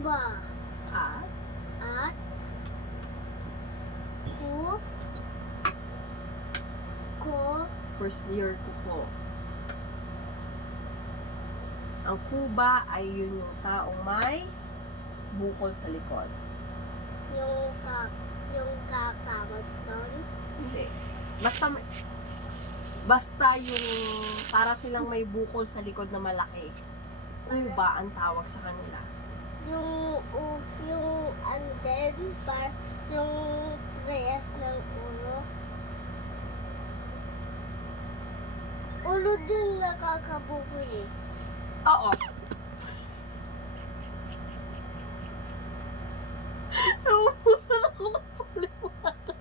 Kuba. At At ko first year ko. Ang kuba ay yun yung taong may bukol sa likod. yung kakamot doon. Hindi. Basta yung para silang may bukol sa likod na malaki. Kuba ang tawag sa kanila. Yung ano din, yung reyes ng ulo. Ulo din nakakabukoy eh. Oo. Nauubusan ako ng paliwanag.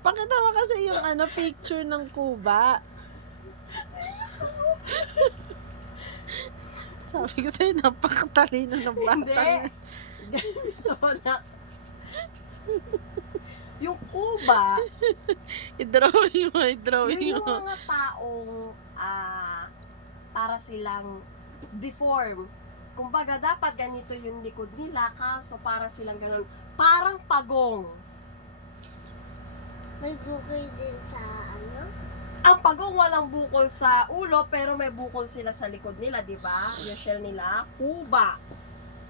Pakita mo kasi yung picture ng kuba. Sabi ko sa'yo, napakatalino ng Hindi. bata. Ganito na. Yung kuba, I-drawing mo. yun yung mga taong para silang deform. Kumbaga, dapat ganito yung likod nila, kaso para silang ganun. Parang pagong. May bukay din sa ano? Ang pagong walang bukol sa ulo, pero may bukol sila sa likod nila, di ba? Yung shell nila, kuba.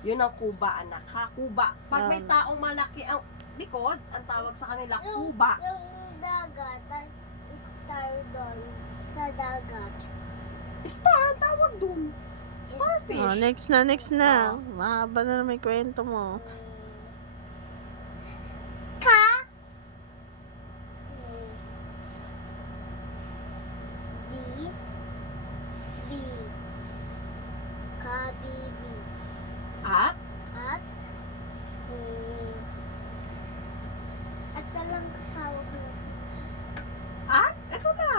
Yun ang kuba, anak, ha? Kuba. Pag may taong malaki ang likod, ang tawag sa kanila, kuba. Yung dagat, star doon sa dagat. Star, ang tawag dun. Starfish. Oh, next na. Mahaba na may kwento mo. Ka? B. Kabibi. At, At at talang tawag na. eto na.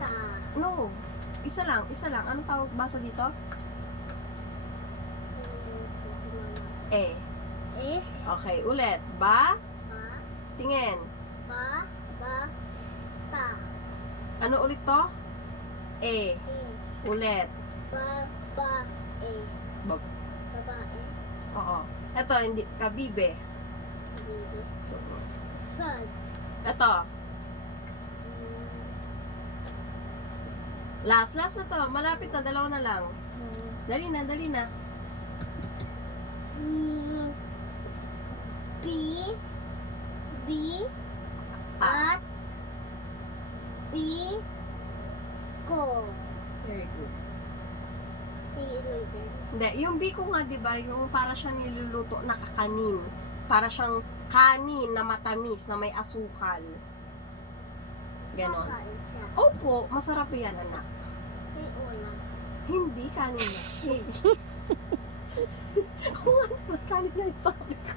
Ta. No. Isa lang. Anong tawag basa dito? Eh. Eh, Okay, ulit. Ba? ba, Tingin. ta. Ano ulit to? Eh. Eh, Ulit. eh. Bab- Babae. Oo. Eto, hindi. Kabibe. Baby. Son. Eto. Last na to. Malapit na. Dalawa na lang. Dali na. B. At. B. Ko. Very good. Iinutin. Hindi, yung biko nga, di ba, yung para siyang niluluto na kakanin. Para siyang kanin na matamis, na may asukal. Ganon. Kakain siya. Opo, masarap yan, anak. May ulam. Hindi, kanin na. Hey. Ako nga naman, kanin na yung sabi ko.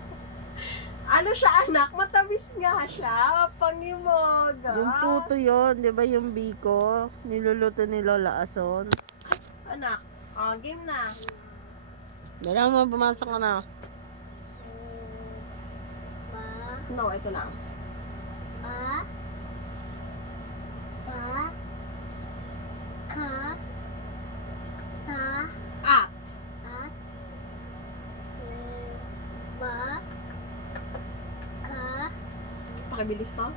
Ano siya, anak? Matamis nga siya. Pangimog. Yung puto yun, di ba yung biko? Niluluto ni Lola Ason. Anak, game na. Dala mo, pumasok ka na. Ba. No, ito lang. A. Ba. Ka. Ta. At. At. Ba. Ka. Pakibilis to?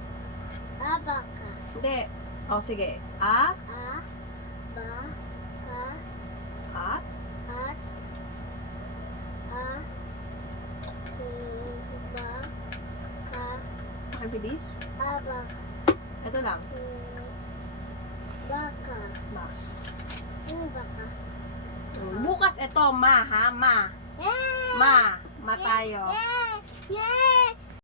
Abaka. Hindi. O, sige. A. A. Ba. Ka. At. At. A. Ba. Ka. Pakibilis. Abaka. Ito lang. Baka. Max. Ano baka? Bukas ito, ma, ha? Ma. Yay! Ma. Ma tayo. Yay! Yay!